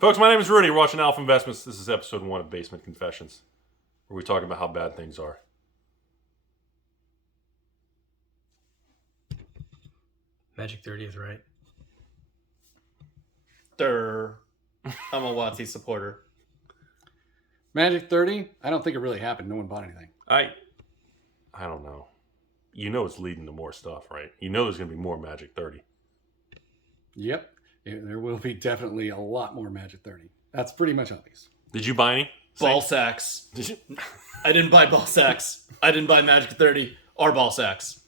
Folks, my name is Rudy. We're watching Alpha Investments. This is episode 1 of Basement Confessions, where we talk about how bad things are. Magic 30 is right. I'm a Watsy supporter. Magic 30, I don't think it really happened. No one bought anything. I don't know. You know it's leading to more stuff, right? You know there's going to be more Magic 30. Yep. There will be definitely a lot more Magic 30. That's pretty much obvious. Did you buy any? Ball sacks. Did you? I didn't buy ball sacks. I didn't buy Magic 30 or ball sacks.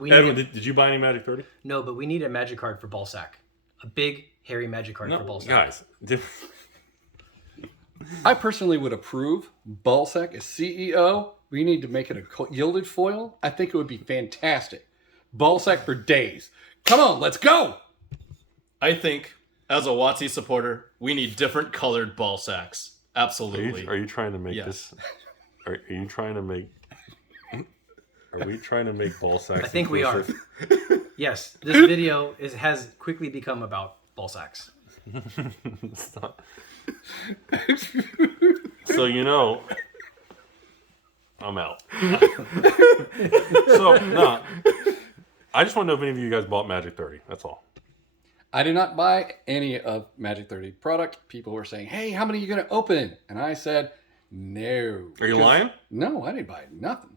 Edwin, did you buy any Magic 30? No, but we need a magic card for ball sack. A big, hairy magic card for ball sack. Guys. I personally would approve Ballsack as CEO. We need to make it a yielded foil. I think it would be fantastic. Ballsack for days. Come on, let's go! I think, as a Watsy supporter, we need different colored ball sacks. Absolutely. Are you trying to make Yes. this? Are you trying to make? Are we trying to make ball sacks? I think we are. inclusive? Yes, this video has quickly become about ball sacks. It's not. So I'm out. So no, I just want to know if any of you guys bought Magic 30. That's all. I did not buy any of Magic 30 product. People were saying, hey, how many are you going to open? And I said, no. Are you lying? No, I didn't buy nothing.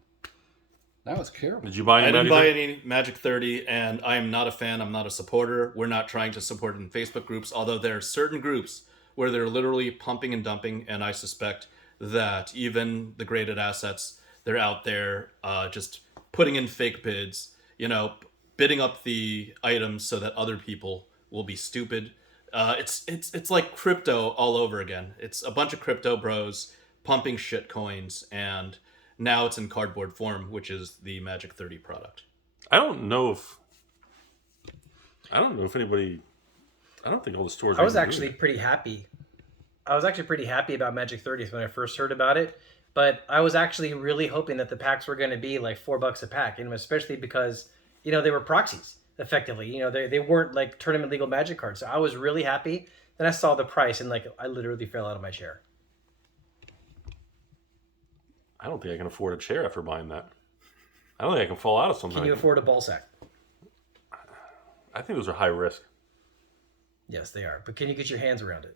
That was terrible. Did you buy any? I didn't Magic buy 30? any Magic 30, and I am not a fan. I'm not a supporter. We're not trying to support in Facebook groups, although there are certain groups where they're literally pumping and dumping, and I suspect that even the graded assets, they're out there just putting in fake bids, bidding up the items so that other people will be stupid. It's like crypto all over again. It's a bunch of crypto bros pumping shit coins, and now it's in cardboard form, which is the Magic 30 product. I don't know if anybody. I don't think all the stores. I was are actually pretty happy. I was actually pretty happy about Magic 30 when I first heard about it, but I was actually really hoping that the packs were going to be like $4 a pack, and especially because they were proxies effectively. They weren't like tournament legal Magic cards. So I was really happy. Then I saw the price and I literally fell out of my chair. I don't think I can afford a chair after buying that. I don't think I can fall out of something. Can you afford a ball sack? I think those are high risk. Yes, they are. But can you get your hands around it?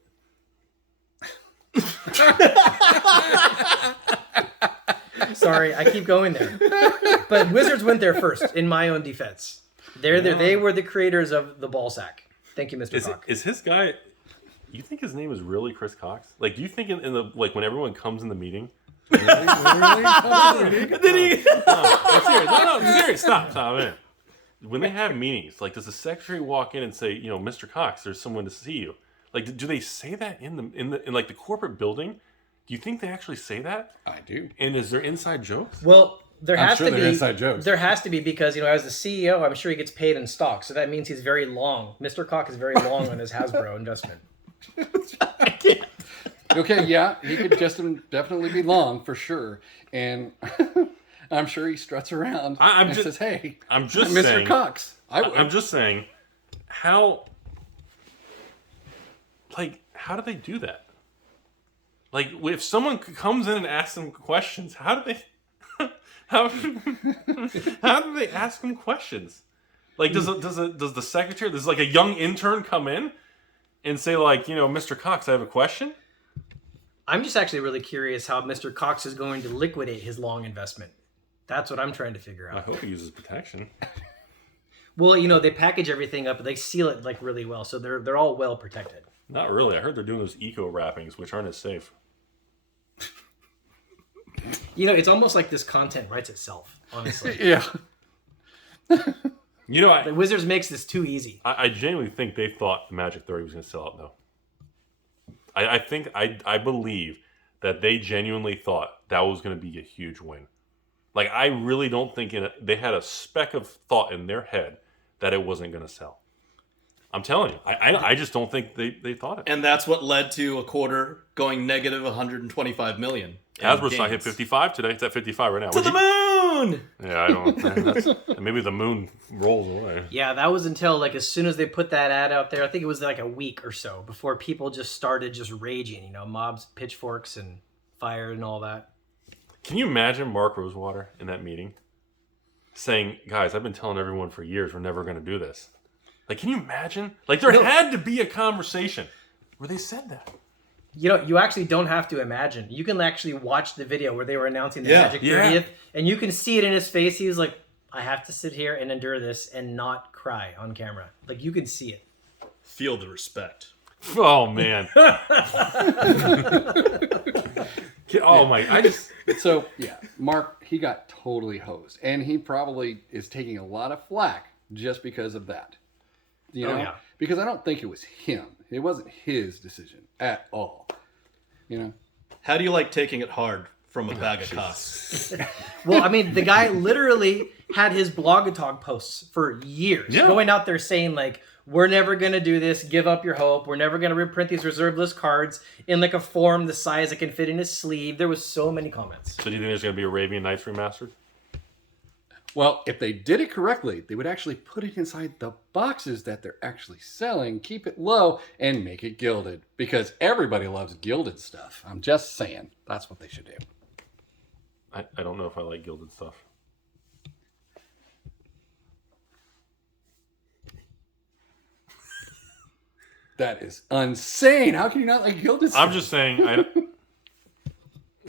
Sorry, I keep going there. But Wizards went there first, in my own defense. They were the creators of the ball sack. Thank you, Mr. Cox. Is his guy? You think his name is really Chris Cox? Like, do you think in the when everyone comes in the meeting? Really? No, serious. Stop, man. When they have meetings, does the secretary walk in and say, Mr. Cox, there's someone to see you? Like, do they say that in the corporate building? Do you think they actually say that? I do. And is there inside jokes? Well, there has to be inside jokes. There has to be because as the CEO, I'm sure he gets paid in stock, so that means he's very long. Mr. Cox is very long on his Hasbro investment. I can't. Okay, yeah, he could definitely be long for sure, and I'm sure he struts around and says, "Hey, I'm just Mr. saying, Cox." I'm just saying, how do they do that? Like, if someone comes in and asks them questions, how do they ask them questions? Like, does the secretary, does a young intern come in and say Mr. Cox, I have a question? I'm just actually really curious how Mr. Cox is going to liquidate his long investment. That's what I'm trying to figure out. I hope he uses protection. Well, they package everything up, but they seal it really well, so they're all well protected. Not really. I heard they're doing those eco wrappings, which aren't as safe. It's almost like this content writes itself, honestly. Yeah. The Wizards makes this too easy. I genuinely think they thought Magic 30 was going to sell out, though. I believe that they genuinely thought that was going to be a huge win. I really don't think they had a speck of thought in their head that it wasn't going to sell. I'm telling you, I just don't think they thought it. And that's what led to a quarter going negative $125 million. Hasbro stock hit 55 today. It's at 55 right now. To the moon! moon. Yeah, I don't. Maybe the moon rolls away. Yeah, that was until like as soon as they put that ad out there. I think it was like a week or so before people just started just raging. You know, mobs, pitchforks, and fire and all that. Can you imagine Mark Rosewater in that meeting saying, "Guys, I've been telling everyone for years we're never going to do this." Like, can you imagine? Like, there had to be a conversation where they said that. You know, you actually don't have to imagine. You can actually watch the video where they were announcing the Magic 30th, and you can see it in his face. He was like, I have to sit here and endure this and not cry on camera. Like, you can see it. Feel the respect. Oh, man. Oh, my. So, yeah, Mark, he got totally hosed. And he probably is taking a lot of flack just because of that. You know? Yeah. Because I don't think it was him. It wasn't his decision at all. You know? How do you like taking it hard from a bag of cocks? Well, I mean, the guy literally had his blog and talk posts for years, going out there saying, like, we're never going to do this. Give up your hope. We're never going to reprint these reserve list cards in like a form the size that can fit in his sleeve. There was so many comments. So do you think there's going to be Arabian Nights remastered? Well, if they did it correctly, they would actually put it inside the boxes that they're actually selling, keep it low, and make it gilded. Because everybody loves gilded stuff. I'm just saying. That's what they should do. I don't know if I like gilded stuff. That is insane. How can you not like gilded stuff? I'm just saying.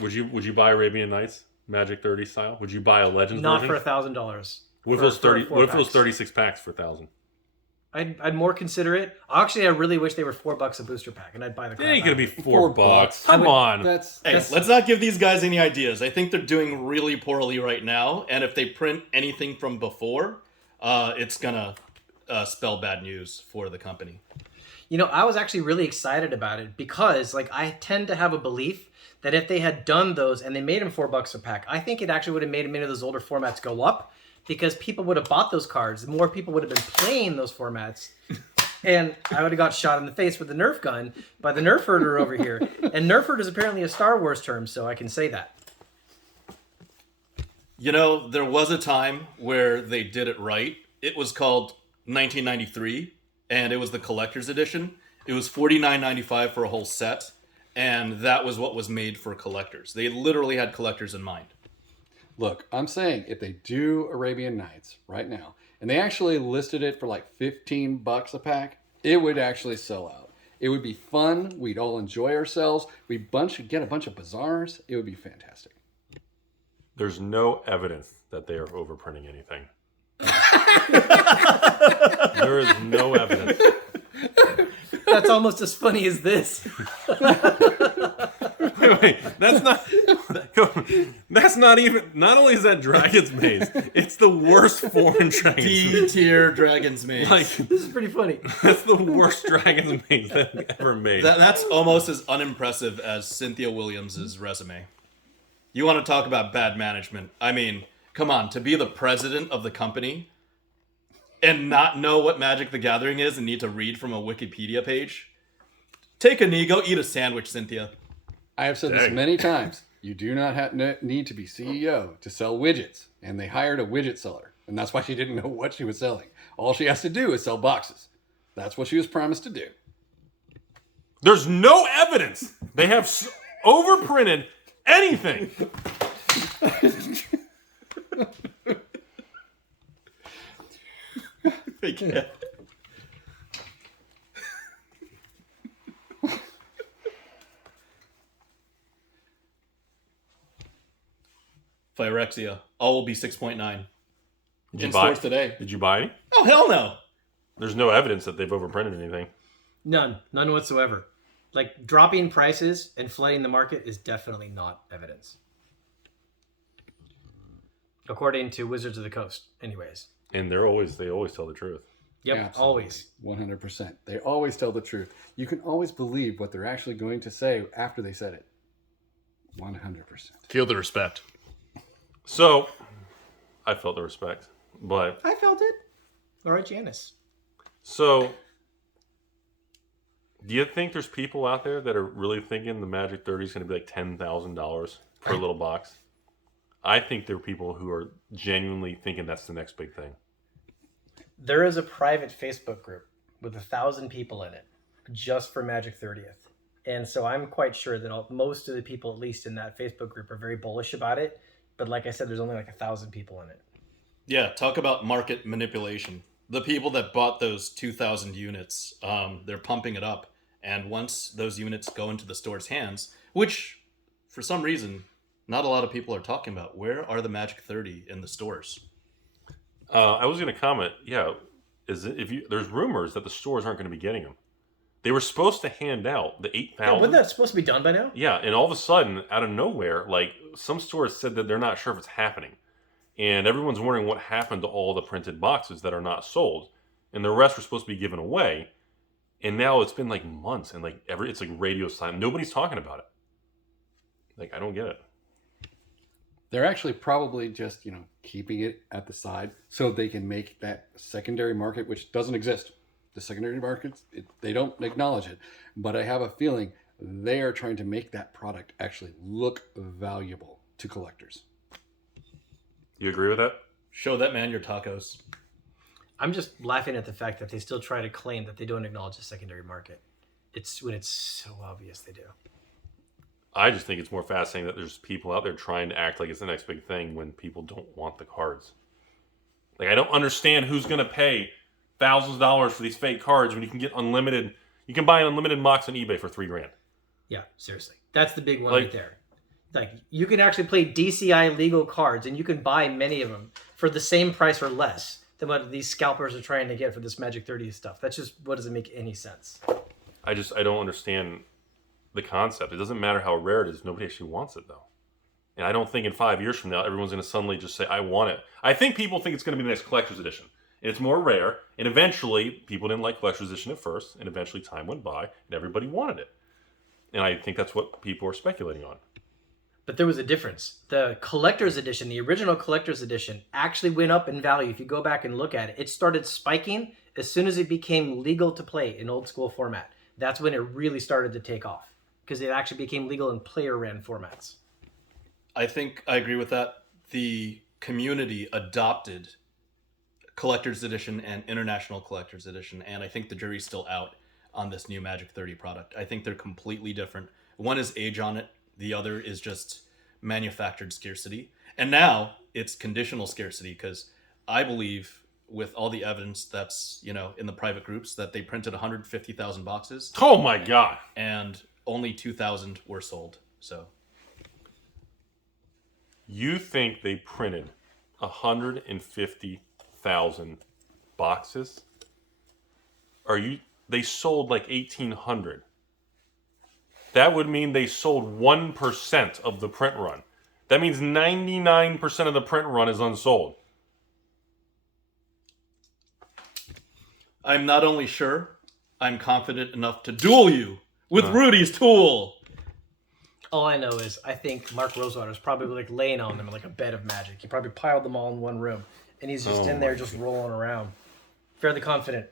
Would you buy Arabian Nights Magic 30 style? Would you buy a Legends Not version? for $1,000. What if it was 30? for What if it was packs. 36 packs for 1,000? I'd more consider it. Actually, I really wish they were $4 a booster pack, and I'd buy the It crap ain't out gonna of be it. $4. $4. Come on. That's Hey, let's not give these guys any ideas. I think they're doing really poorly right now, and if they print anything from before, it's gonna spell bad news for the company. You know, I was actually really excited about it because, like, I tend to have a belief that if they had done those and they made them $4 a pack, I think it actually would have made many of those older formats go up because people would have bought those cards. More people would have been playing those formats. And I would have got shot in the face with the Nerf gun by the Nerf herder over here. And Nerf herder is apparently a Star Wars term, so I can say that. You know, there was a time where they did it right. It was called 1993, and it was the collector's edition. It was $49.95 for a whole set, and that was what was made for collectors. They literally had collectors in mind. Look, I'm saying if they do Arabian Nights right now, and they actually listed it for like $15 a pack, it would actually sell out. It would be fun. We'd all enjoy ourselves. We'd get a bunch of bazaars. It would be fantastic. There's no evidence that they are overprinting anything. There is no evidence. That's almost as funny as this. Wait, that's not even. Not only is that Dragon's Maze, it's the worst foreign Dragon's Maze. D-tier Dragon's Maze. Like, This is pretty funny. that's the worst Dragon's Maze that ever made. That's almost as unimpressive as Cynthia Williams' resume. You want to talk about bad management? I mean, come on, to be the president of the company and not know what Magic the Gathering is and need to read from a Wikipedia page? Take a knee, go eat a sandwich, Cynthia. I have said this Dang. many times. You do not need to be CEO to sell widgets. And they hired a widget seller. And that's why she didn't know what she was selling. All she has to do is sell boxes. That's what she was promised to do. There's no evidence they have overprinted anything. They can't. Phyrexia. All will be 6.9. Did you In buy stores today. Did you buy any? Oh, hell no. There's no evidence that they've overprinted anything. None whatsoever. Like, dropping prices and flooding the market is definitely not evidence. According to Wizards of the Coast, anyways. And they always tell the truth. Yep, Absolutely. always. 100%. They always tell the truth. You can always believe what they're actually going to say after they said it. 100%. Feel the respect. So, I felt the respect, but I felt it. All right, Janice. so. Do you think there's people out there that are really thinking the Magic 30 is going to be like $10,000 for a little box? I think there are people who are genuinely thinking that's the next big thing. There is a private Facebook group with 1,000 people in it just for Magic 30th. And so I'm quite sure that most of the people, at least in that Facebook group, are very bullish about it. But like I said, there's only like 1,000 people in it. Yeah, talk about market manipulation. The people that bought those 2,000 units, they're pumping it up. And once those units go into the store's hands, which for some reason, not a lot of people are talking about, where are the Magic 30 in the stores? I was going to comment, yeah, there's rumors that the stores aren't going to be getting them. They were supposed to hand out the 8,000. Wasn't that supposed to be done by now? Yeah, and all of a sudden, out of nowhere, like some stores said that they're not sure if it's happening. And everyone's wondering what happened to all the printed boxes that are not sold. And the rest were supposed to be given away. And now it's been like months and like it's like radio silent. Nobody's talking about it. Like, I don't get it. They're actually probably just, keeping it at the side so they can make that secondary market, which doesn't exist. The secondary markets, they don't acknowledge it. But I have a feeling they are trying to make that product actually look valuable to collectors. You agree with that? Show that man your tacos. I'm just laughing at the fact that they still try to claim that they don't acknowledge the secondary market. It's when it's so obvious they do. I just think it's more fascinating that there's people out there trying to act like it's the next big thing when people don't want the cards. Like, I don't understand who's going to pay thousands of dollars for these fake cards when you can get unlimited. You can buy an unlimited MOX on eBay for $3,000. Yeah, seriously. That's the big one Like- right there. Like, you can actually play DCI legal cards, and you can buy many of them for the same price or less than what these scalpers are trying to get for this Magic 30 stuff. That's just, what doesn't make any sense. I don't understand the concept. It doesn't matter how rare it is. Nobody actually wants it, though. And I don't think in 5 years from now, everyone's going to suddenly just say, I want it. I think people think it's going to be the next collector's edition. And it's more rare. And eventually, people didn't like collector's edition at first. And eventually, time went by, and everybody wanted it. And I think that's what people are speculating on. But there was a difference. The collector's edition, the original collector's edition, actually went up in value. If you go back and look at it, it started spiking as soon as it became legal to play in old school format. That's when it really started to take off, because it actually became legal in player ran formats. I think I agree with that. The community adopted collector's edition and international collector's edition, and I think the jury's still out on this new Magic 30 product. I think they're completely different. One is age on it. The other is just manufactured scarcity. And now it's conditional scarcity, because I believe with all the evidence that's, in the private groups, that they printed 150,000 boxes Oh, my God. and only 2,000 were sold. So You think they printed 150,000 boxes? They sold like 1,800. That would mean they sold 1% of the print run. That means 99% of the print run is unsold. I'm not only sure, I'm confident enough to duel you with Rudy's tool. All I know is I think Mark Rosewater is probably like laying on them like a bed of magic. He probably piled them all in one room, and he's just in there just rolling around. Fairly confident.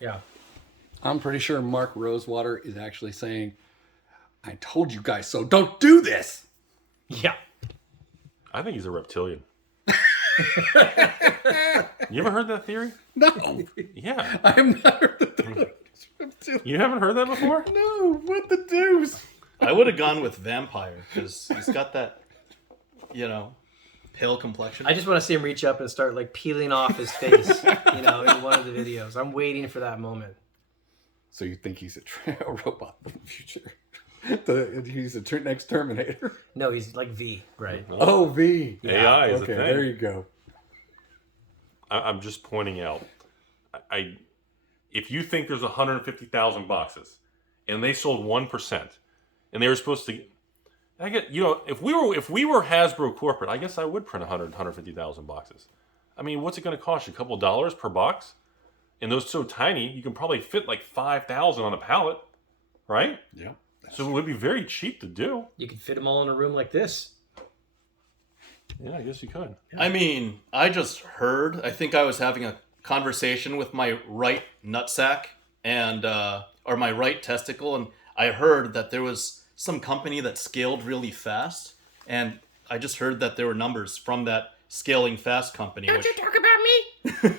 Yeah. I'm pretty sure Mark Rosewater is actually saying, I told you guys so. Don't do this. Yeah. I think he's a reptilian. You ever heard that theory? No. Yeah. I have not heard the You haven't heard that before? No. What the deuce? I would have gone with vampire, because he's got that, pale complexion. I just want to see him reach up and start like peeling off his face, in one of the videos. I'm waiting for that moment. So you think he's a robot in the future? He's the next Terminator? No, he's like V, right? Oh, V. AI is a okay, thing. there you go. I'm just pointing out. If you think there's 150,000 boxes, and they sold 1%, and they were supposed to, if we were Hasbro corporate, I guess I would print 150,000 boxes. I mean, what's it going to cost you? A couple of dollars per box? And those so tiny, you can probably fit like 5,000 on a pallet, right? Yeah. So it would be very cheap to do. You could fit them all in a room like this. Yeah, I guess you could. I mean, I just heard, I think I was having a conversation with my right nutsack and, or my right testicle, and I heard that there was some company that scaled really fast, and I just heard that there were numbers from that Scaling Fast company. Don't which, you talk about me?